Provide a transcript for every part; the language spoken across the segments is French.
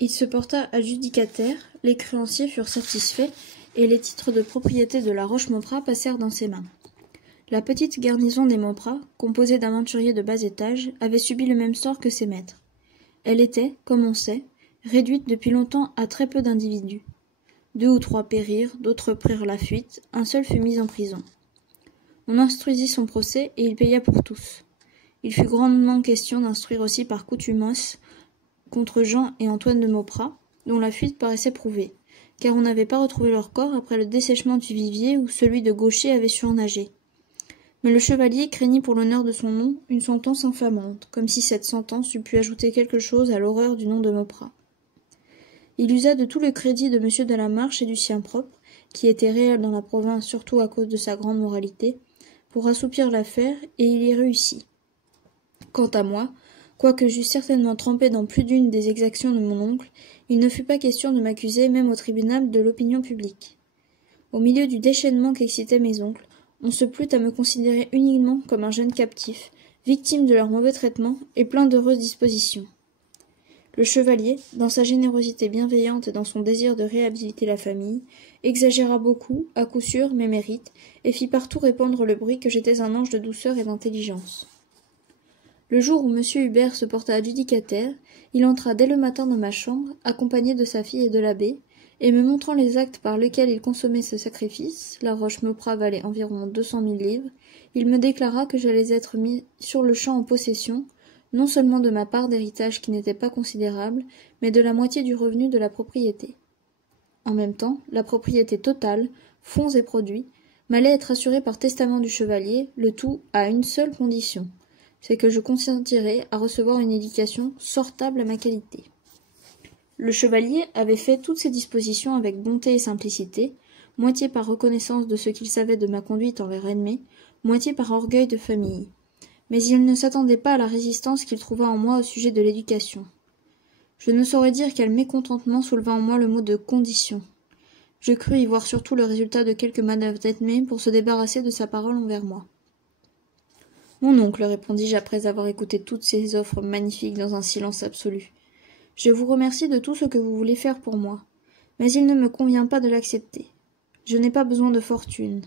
Il se porta adjudicataire, les créanciers furent satisfaits, et les titres de propriété de la Roche-Maupradt passèrent dans ses mains. La petite garnison des Maupradt, composée d'aventuriers de bas étage, avait subi le même sort que ses maîtres. Elle était, comme on sait, réduite depuis longtemps à très peu d'individus. 2 ou 3 périrent, d'autres prirent la fuite, un seul fut mis en prison. On instruisit son procès et il paya pour tous. Il fut grandement question d'instruire aussi par contumace contre Jean et Antoine de Maupradt, dont la fuite paraissait prouvée, car on n'avait pas retrouvé leur corps après le dessèchement du Vivier où celui de Gaucher avait surnager. Mais le chevalier craignit pour l'honneur de son nom une sentence infamante, comme si cette sentence eût pu ajouter quelque chose à l'horreur du nom de Maupradt. Il usa de tout le crédit de M. de la Marche et du sien propre, qui était réel dans la province surtout à cause de sa grande moralité, pour assoupir l'affaire, et il y réussit. Quant à moi, quoique j'eusse certainement trempé dans plus d'une des exactions de mon oncle, il ne fut pas question de m'accuser même au tribunal de l'opinion publique. Au milieu du déchaînement qu'excitaient mes oncles, on se plut à me considérer uniquement comme un jeune captif, victime de leur mauvais traitement et plein d'heureuses dispositions. Le chevalier, dans sa générosité bienveillante et dans son désir de réhabiliter la famille, exagéra beaucoup, à coup sûr, mes mérites, et fit partout répandre le bruit que j'étais un ange de douceur et d'intelligence. Le jour où M. Hubert se porta adjudicataire, il entra dès le matin dans ma chambre, accompagné de sa fille et de l'abbé, et me montrant les actes par lesquels il consommait ce sacrifice, la Roche-Maupradt valait environ 200 000 livres, il me déclara que j'allais être mis sur-le-champ en possession, non seulement de ma part d'héritage qui n'était pas considérable, mais de la moitié du revenu de la propriété. En même temps, la propriété totale, fonds et produits, m'allait être assurée par testament du chevalier, le tout à une seule condition, c'est que je consentirais à recevoir une éducation sortable à ma qualité. Le chevalier avait fait toutes ces dispositions avec bonté et simplicité, moitié par reconnaissance de ce qu'il savait de ma conduite envers Edmé, moitié par orgueil de famille. Mais il ne s'attendait pas à la résistance qu'il trouva en moi au sujet de l'éducation. Je ne saurais dire quel mécontentement souleva en moi le mot de condition. Je crus y voir surtout le résultat de quelques manœuvres d'Edmé pour se débarrasser de sa parole envers moi. Mon oncle, répondis-je après avoir écouté toutes ces offres magnifiques dans un silence absolu, je vous remercie de tout ce que vous voulez faire pour moi, mais il ne me convient pas de l'accepter. Je n'ai pas besoin de fortune.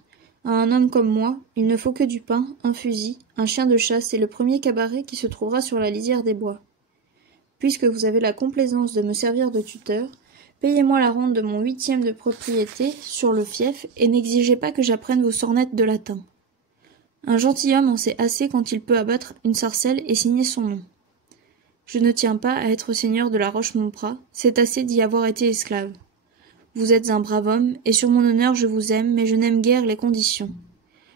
À un homme comme moi, il ne faut que du pain, un fusil, un chien de chasse et le premier cabaret qui se trouvera sur la lisière des bois. Puisque vous avez la complaisance de me servir de tuteur, payez-moi la rente de mon 8e de propriété sur le fief et n'exigez pas que j'apprenne vos sornettes de latin. Un gentilhomme en sait assez quand il peut abattre une sarcelle et signer son nom. Je ne tiens pas à être seigneur de la Roche-Maupradt, c'est assez d'y avoir été esclave. Vous êtes un brave homme, et sur mon honneur je vous aime, mais je n'aime guère les conditions.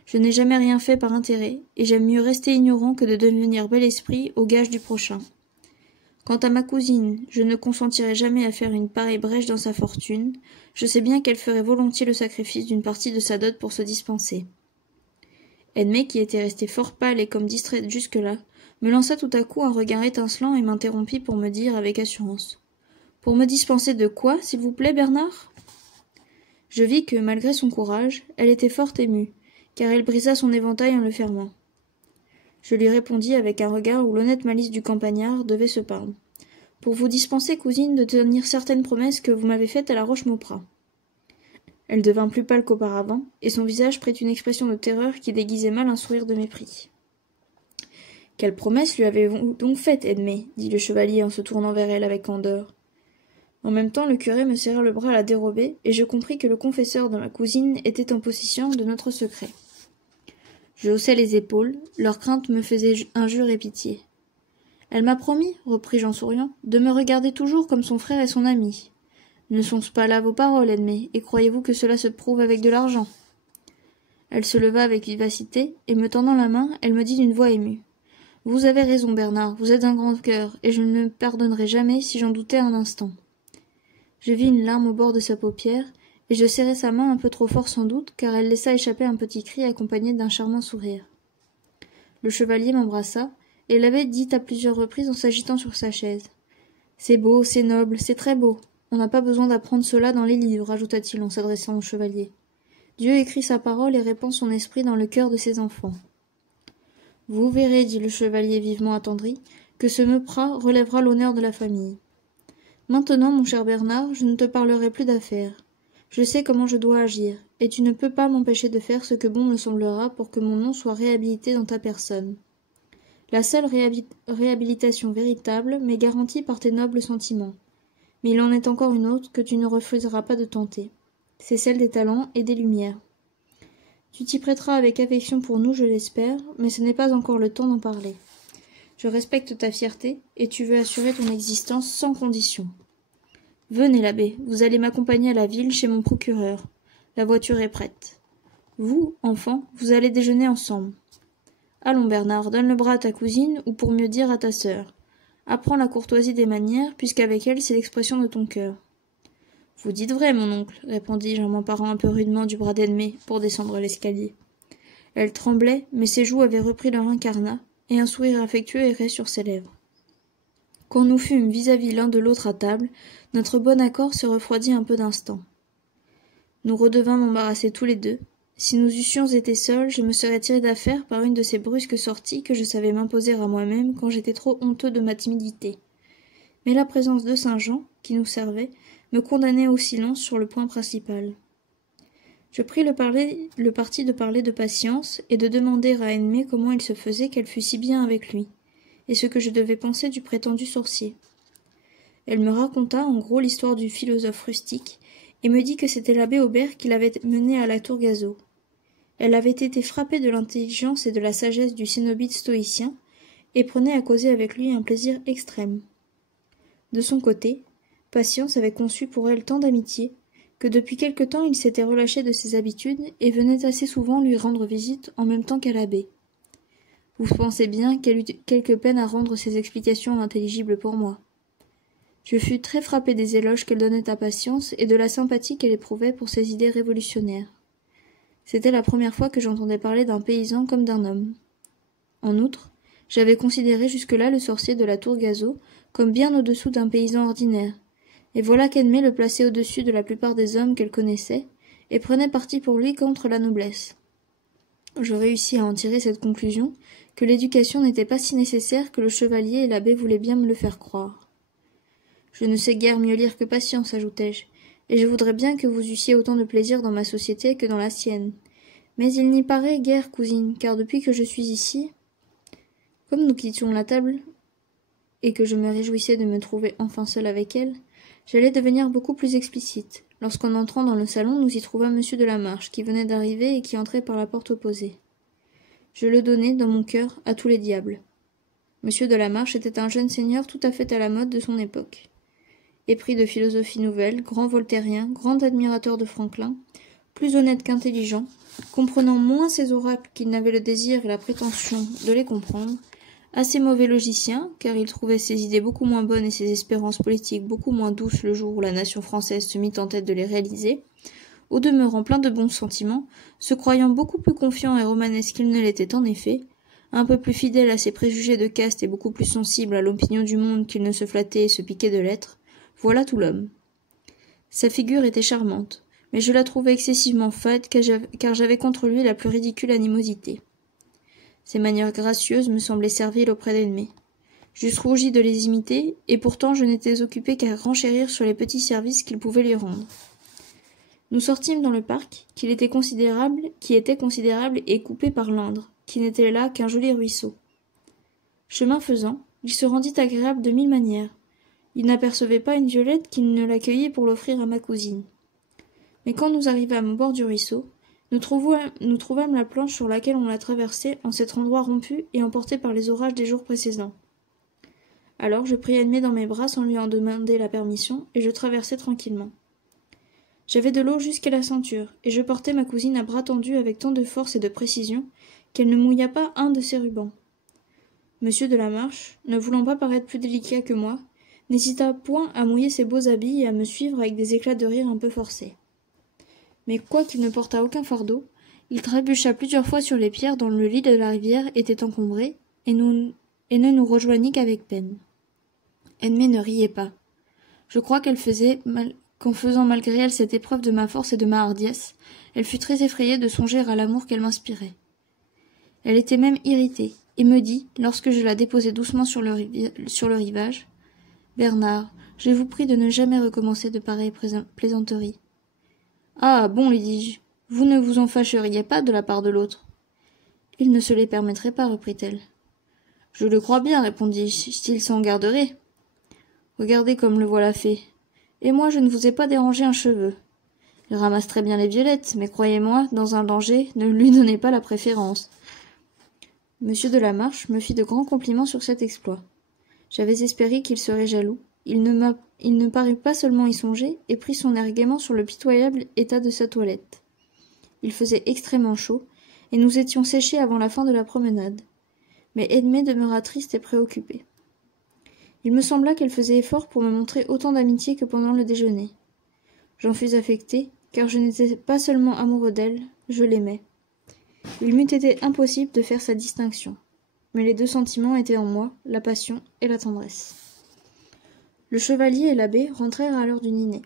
Je n'ai jamais rien fait par intérêt, et j'aime mieux rester ignorant que de devenir bel esprit au gage du prochain. Quant à ma cousine, je ne consentirai jamais à faire une pareille brèche dans sa fortune, je sais bien qu'elle ferait volontiers le sacrifice d'une partie de sa dot pour se dispenser. Edmé, qui était restée fort pâle et comme distraite jusque-là, me lança tout à coup un regard étincelant et m'interrompit pour me dire avec assurance. « Pour me dispenser de quoi, s'il vous plaît, Bernard ?» Je vis que, malgré son courage, elle était fort émue, car elle brisa son éventail en le fermant. Je lui répondis avec un regard où l'honnête malice du campagnard devait se peindre. « Pour vous dispenser, cousine, de tenir certaines promesses que vous m'avez faites à la Roche-Maupradt. » Elle devint plus pâle qu'auparavant, et son visage prit une expression de terreur qui déguisait mal un sourire de mépris. « Quelle promesse lui avez-vous donc faite, Edmé ?» dit le chevalier en se tournant vers elle avec candeur. En même temps, le curé me serra le bras à la dérobée, et je compris que le confesseur de ma cousine était en possession de notre secret. Je haussai les épaules, leur crainte me faisait injure et pitié. « Elle m'a promis, repris-je en souriant, de me regarder toujours comme son frère et son ami. Ne sont-ce pas là vos paroles, Edmé, et croyez-vous que cela se prouve avec de l'argent ?» Elle se leva avec vivacité, et me tendant la main, elle me dit d'une voix émue. « Vous avez raison, Bernard, vous êtes un grand cœur, et je ne me pardonnerai jamais si j'en doutais un instant. » Je vis une larme au bord de sa paupière, et je serrai sa main un peu trop fort sans doute, car elle laissa échapper un petit cri accompagné d'un charmant sourire. Le chevalier m'embrassa, et l'abbé dit à plusieurs reprises en s'agitant sur sa chaise. « C'est beau, c'est noble, c'est très beau. On n'a pas besoin d'apprendre cela dans les livres, ajouta-t-il en s'adressant au chevalier. Dieu écrit sa parole et répand son esprit dans le cœur de ses enfants. Vous verrez, dit le chevalier vivement attendri, que ce Maupradt relèvera l'honneur de la famille. Maintenant, mon cher Bernard, je ne te parlerai plus d'affaires. Je sais comment je dois agir, et tu ne peux pas m'empêcher de faire ce que bon me semblera pour que mon nom soit réhabilité dans ta personne. La seule réhabilitation véritable m'est garantie par tes nobles sentiments. Mais il en est encore une autre que tu ne refuseras pas de tenter. C'est celle des talents et des lumières. Tu t'y prêteras avec affection pour nous, je l'espère, mais ce n'est pas encore le temps d'en parler. Je respecte ta fierté, et tu veux assurer ton existence sans condition. Venez, l'abbé, vous allez m'accompagner à la ville chez mon procureur. La voiture est prête. Vous, enfant, vous allez déjeuner ensemble. Allons, Bernard, donne le bras à ta cousine, ou pour mieux dire à ta sœur. Apprends la courtoisie des manières, puisqu'avec elle c'est l'expression de ton cœur. Vous dites vrai, mon oncle, répondis-je en m'emparant un peu rudement du bras d'Edmé pour descendre l'escalier. Elle tremblait, mais ses joues avaient repris leur incarnat, et un sourire affectueux errait sur ses lèvres. Quand nous fûmes vis-à-vis l'un de l'autre à table, notre bon accord se refroidit un peu d'instant. Nous redevînmes embarrassés tous les deux. Si nous eussions été seuls, je me serais tiré d'affaire par une de ces brusques sorties que je savais m'imposer à moi-même quand j'étais trop honteux de ma timidité. Mais la présence de Saint-Jean, qui nous servait, me condamnait au silence sur le point principal. Je pris le parti de parler de Patience et de demander à Edmé comment il se faisait qu'elle fût si bien avec lui, et ce que je devais penser du prétendu sorcier. Elle me raconta en gros l'histoire du philosophe rustique, et me dit que c'était l'abbé Aubert qui l'avait mené à la tour Gazeau. Elle avait été frappée de l'intelligence et de la sagesse du cénobite stoïcien, et prenait à causer avec lui un plaisir extrême. De son côté, Patience avait conçu pour elle tant d'amitié, que depuis quelque temps il s'était relâché de ses habitudes et venait assez souvent lui rendre visite en même temps qu'à l'abbé. Vous pensez bien qu'elle eut quelque peine à rendre ses explications intelligibles pour moi. Je fus très frappé des éloges qu'elle donnait à Patience et de la sympathie qu'elle éprouvait pour ses idées révolutionnaires. C'était la première fois que j'entendais parler d'un paysan comme d'un homme. En outre, j'avais considéré jusque-là le sorcier de la tour Gazeau comme bien au-dessous d'un paysan ordinaire, et voilà qu'Edmé le plaçait au-dessus de la plupart des hommes qu'elle connaissait, et prenait parti pour lui contre la noblesse. Je réussis à en tirer cette conclusion, que l'éducation n'était pas si nécessaire que le chevalier et l'abbé voulaient bien me le faire croire. Je ne sais guère mieux lire que Patience, ajoutai-je, et je voudrais bien que vous eussiez autant de plaisir dans ma société que dans la sienne. Mais il n'y paraît guère, cousine, car depuis que je suis ici... Comme nous quittions la table, et que je me réjouissais de me trouver enfin seule avec elle, j'allais devenir beaucoup plus explicite. Lorsqu'en entrant dans le salon, nous y trouvâmes M. de la Marche, qui venait d'arriver et qui entrait par la porte opposée. Je le donnai, dans mon cœur, à tous les diables. M. de la Marche était un jeune seigneur tout à fait à la mode de son époque. Épris de philosophie nouvelle, grand voltairien, grand admirateur de Franklin, plus honnête qu'intelligent, comprenant moins ses oracles qu'il n'avait le désir et la prétention de les comprendre, assez mauvais logicien, car il trouvait ses idées beaucoup moins bonnes et ses espérances politiques beaucoup moins douces le jour où la nation française se mit en tête de les réaliser, au demeurant plein de bons sentiments, se croyant beaucoup plus confiant et romanesque qu'il ne l'était en effet, un peu plus fidèle à ses préjugés de caste et beaucoup plus sensible à l'opinion du monde qu'il ne se flattait et se piquait de l'être, voilà tout l'homme. Sa figure était charmante, mais je la trouvais excessivement fade, car j'avais contre lui la plus ridicule animosité. Ses manières gracieuses me semblaient serviles auprès d'Edmé. J'eusse rougi de les imiter, et pourtant je n'étais occupé qu'à renchérir sur les petits services qu'il pouvait lui rendre. Nous sortîmes dans le parc, qui était considérable et coupé par l'Indre, qui n'était là qu'un joli ruisseau. Chemin faisant, il se rendit agréable de mille manières. Il n'apercevait pas une violette qui ne l'accueillait pour l'offrir à ma cousine. Mais quand nous arrivâmes au bord du ruisseau, nous trouvâmes la planche sur laquelle on la traversait en cet endroit rompu et emporté par les orages des jours précédents. Alors je pris Edmé dans mes bras sans lui en demander la permission, et je traversai tranquillement. J'avais de l'eau jusqu'à la ceinture, et je portais ma cousine à bras tendus avec tant de force et de précision qu'elle ne mouilla pas un de ses rubans. Monsieur de la Marche, ne voulant pas paraître plus délicat que moi, n'hésita point à mouiller ses beaux habits et à me suivre avec des éclats de rire un peu forcés. Mais quoiqu'il ne portât aucun fardeau, il trébucha plusieurs fois sur les pierres dont le lit de la rivière était encombré, et ne nous rejoignit qu'avec peine. Edmé ne riait pas. Je crois qu'en faisant malgré elle cette épreuve de ma force et de ma hardiesse, elle fut très effrayée de songer à l'amour qu'elle m'inspirait. Elle était même irritée, et me dit, lorsque je la déposai doucement sur le rivage, « Bernard, Je vous prie de ne jamais recommencer de pareilles plaisanteries. Ah, bon, lui dis-je, vous ne vous en fâcheriez pas de la part de l'autre. Il ne se les permettrait pas, reprit-elle. Je le crois bien, répondis-je, s'il s'en garderait. Regardez comme le voilà fait. Et moi, je ne vous ai pas dérangé un cheveu. Il ramasse très bien les violettes, mais croyez-moi, dans un danger, ne lui donnez pas la préférence. Monsieur de la Marche me fit de grands compliments sur cet exploit. J'avais espéré qu'il serait jaloux. Il ne parut pas seulement y songer, et prit son air gaiement sur le pitoyable état de sa toilette. Il faisait extrêmement chaud, et nous étions séchés avant la fin de la promenade. Mais Edmée demeura triste et préoccupée. Il me sembla qu'elle faisait effort pour me montrer autant d'amitié que pendant le déjeuner. J'en fus affecté, car je n'étais pas seulement amoureux d'elle, je l'aimais. Il m'eût été impossible de faire sa distinction. Mais les deux sentiments étaient en moi, la passion et la tendresse. Le chevalier et l'abbé rentrèrent à l'heure du dîner.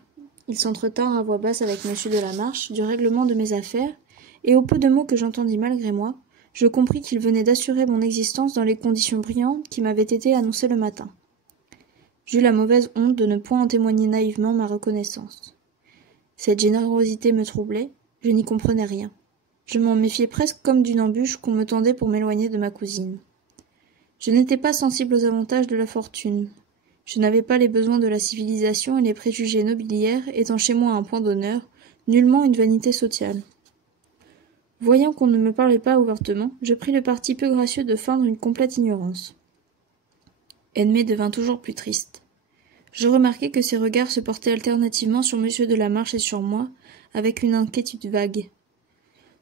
Ils s'entretinrent à voix basse avec monsieur de la Marche du règlement de mes affaires, et au peu de mots que j'entendis malgré moi, je compris qu'il venait d'assurer mon existence dans les conditions brillantes qui m'avaient été annoncées le matin. J'eus la mauvaise honte de ne point en témoigner naïvement ma reconnaissance. Cette générosité me troublait, je n'y comprenais rien. Je m'en méfiais presque comme d'une embûche qu'on me tendait pour m'éloigner de ma cousine. Je n'étais pas sensible aux avantages de la fortune. Je n'avais pas les besoins de la civilisation et les préjugés nobiliaires étant chez moi un point d'honneur, nullement une vanité sociale. Voyant qu'on ne me parlait pas ouvertement, je pris le parti peu gracieux de feindre une complète ignorance. Edmée devint toujours plus triste. Je remarquai que ses regards se portaient alternativement sur monsieur de la Marche et sur moi, avec une inquiétude vague.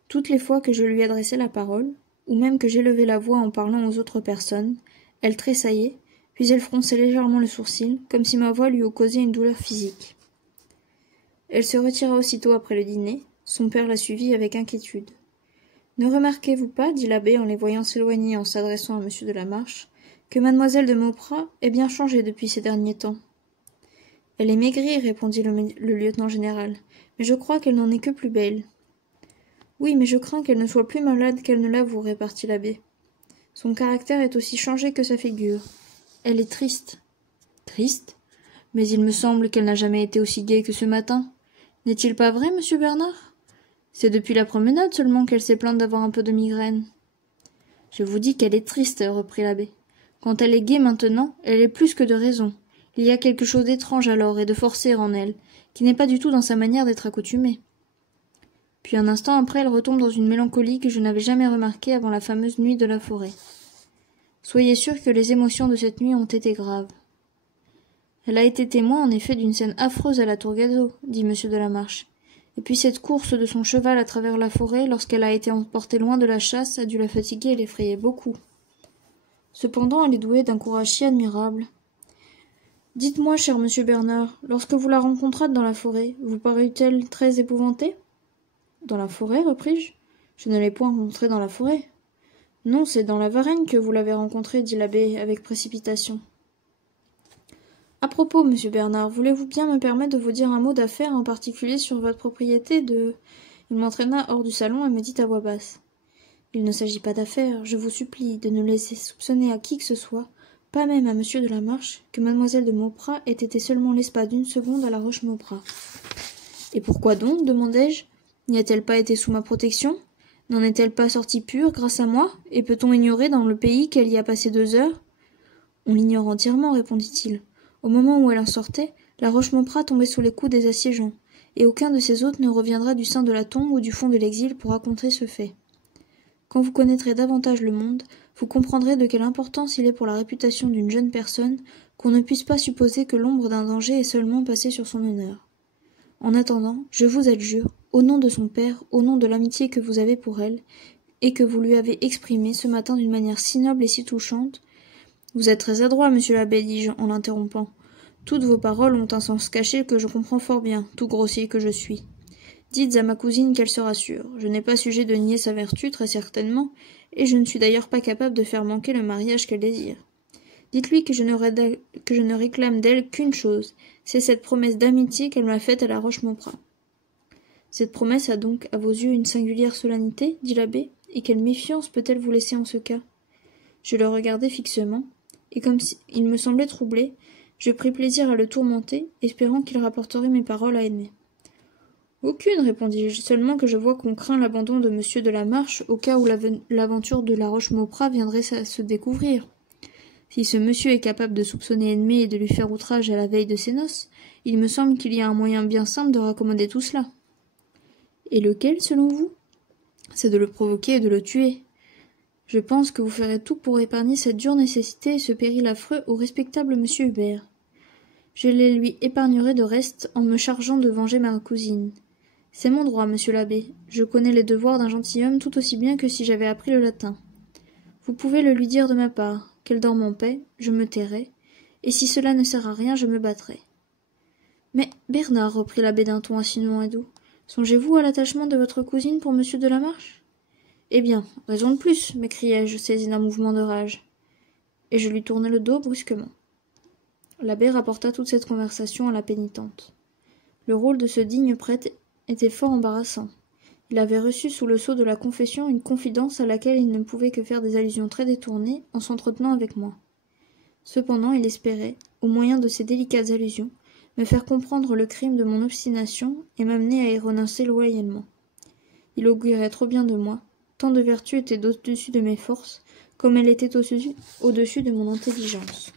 Toutes les fois que je lui adressais la parole, ou même que j'élevais la voix en parlant aux autres personnes, elle tressaillait, puis elle fronçait légèrement le sourcil, comme si ma voix lui eût causé une douleur physique. Elle se retira aussitôt après le dîner, son père la suivit avec inquiétude. « Ne remarquez-vous pas, dit l'abbé en les voyant s'éloigner en s'adressant à monsieur de la Marche, que mademoiselle de Mauprat est bien changée depuis ces derniers temps. » « Elle est maigrie, répondit le lieutenant général, mais je crois qu'elle n'en est que plus belle. »« Oui, mais je crains qu'elle ne soit plus malade qu'elle ne l'avoue, répartit l'abbé. Son caractère est aussi changé que sa figure. Elle est triste. »« Triste ? Mais il me semble qu'elle n'a jamais été aussi gaie que ce matin. N'est-il pas vrai, monsieur Bernard ? C'est depuis la promenade seulement qu'elle s'est plainte d'avoir un peu de migraine. »« Je vous dis qu'elle est triste, reprit l'abbé. Quand elle est gaie maintenant, elle est plus que de raison. Il y a quelque chose d'étrange alors et de forcé en elle, qui n'est pas du tout dans sa manière d'être accoutumée. Puis un instant après, elle retombe dans une mélancolie que je n'avais jamais remarquée avant la fameuse nuit de la forêt. Soyez sûr que les émotions de cette nuit ont été graves. Elle a été témoin en effet d'une scène affreuse à la Tour Gazeau, dit monsieur de la Marche. Et puis cette course de son cheval à travers la forêt lorsqu'elle a été emportée loin de la chasse a dû la fatiguer et l'effrayer beaucoup. Cependant, elle est douée d'un courage si admirable. Dites-moi, cher monsieur Bernard, lorsque vous la rencontrâtes dans la forêt, vous parut-elle très épouvantée ? Dans la forêt, repris-je. Je ne l'ai point rencontrée dans la forêt. Non, c'est dans la Varenne que vous l'avez rencontrée, dit l'abbé avec précipitation. À propos, monsieur Bernard, voulez-vous bien me permettre de vous dire un mot d'affaires en particulier sur votre propriété de... Il m'entraîna hors du salon et me dit à voix basse. Il ne s'agit pas d'affaires, je vous supplie de ne laisser soupçonner à qui que ce soit, pas même à monsieur de la Marche, que mademoiselle de Mauprat ait été seulement l'espace d'une seconde à la Roche-Mauprat. Et pourquoi donc, demandai-je, n'y a-t-elle pas été sous ma protection? N'en est-elle pas sortie pure grâce à moi? Et peut-on ignorer dans le pays qu'elle y a passé 2 heures? On l'ignore entièrement, répondit-il. Au moment où elle en sortait, la Roche-Mauprat tombait sous les coups des assiégeants, et aucun de ses hôtes ne reviendra du sein de la tombe ou du fond de l'exil pour raconter ce fait. Quand vous connaîtrez davantage le monde, vous comprendrez de quelle importance il est pour la réputation d'une jeune personne qu'on ne puisse pas supposer que l'ombre d'un danger ait seulement passé sur son honneur. En attendant, je vous adjure, au nom de son père, au nom de l'amitié que vous avez pour elle, et que vous lui avez exprimée ce matin d'une manière si noble et si touchante. Vous êtes très adroit, monsieur l'abbé, dis-je en l'interrompant. Toutes vos paroles ont un sens caché que je comprends fort bien, tout grossier que je suis. Dites à ma cousine qu'elle se rassure. Je n'ai pas sujet de nier sa vertu, très certainement, et je ne suis d'ailleurs pas capable de faire manquer le mariage qu'elle désire. Dites-lui que je ne réclame d'elle qu'une chose, c'est cette promesse d'amitié qu'elle m'a faite à la Roche-Mauprat. Cette promesse a donc, à vos yeux, une singulière solennité, dit l'abbé, et quelle méfiance peut-elle vous laisser en ce cas? Je le regardai fixement, et comme il me semblait troublé, Je pris plaisir à le tourmenter, espérant qu'il rapporterait mes paroles à Edmé. « Aucune, répondis-je, seulement que je vois qu'on craint l'abandon de monsieur de la Marche au cas où l'aventure de la Roche-Mauprat viendrait à se découvrir. Si ce monsieur est capable de soupçonner Edmé et de lui faire outrage à la veille de ses noces, il me semble qu'il y a un moyen bien simple de raccommoder tout cela. » « Et lequel, selon vous ? » ?»« C'est de le provoquer et de le tuer. Je pense que vous ferez tout pour épargner cette dure nécessité et ce péril affreux au respectable monsieur Hubert. Je les lui épargnerai de reste en me chargeant de venger ma cousine. C'est mon droit, monsieur l'abbé. Je connais les devoirs d'un gentilhomme tout aussi bien que si j'avais appris le latin. Vous pouvez le lui dire de ma part, qu'elle dorme en paix, je me tairai, et si cela ne sert à rien, je me battrai. Mais, Bernard, reprit l'abbé d'un ton insinuant et doux, songez-vous à l'attachement de votre cousine pour monsieur de la Marche ? Eh bien, raison de plus, m'écriai-je, saisi d'un mouvement de rage. Et je lui tournai le dos brusquement. L'abbé rapporta toute cette conversation à la pénitente. Le rôle de ce digne prêtre était fort embarrassant. Il avait reçu sous le sceau de la confession une confidence à laquelle il ne pouvait que faire des allusions très détournées en s'entretenant avec moi. Cependant, il espérait, au moyen de ces délicates allusions, me faire comprendre le crime de mon obstination et m'amener à y renoncer loyalement. Il augurait trop bien de moi, tant de vertu était au-dessus de mes forces, comme elle était au-dessus de mon intelligence.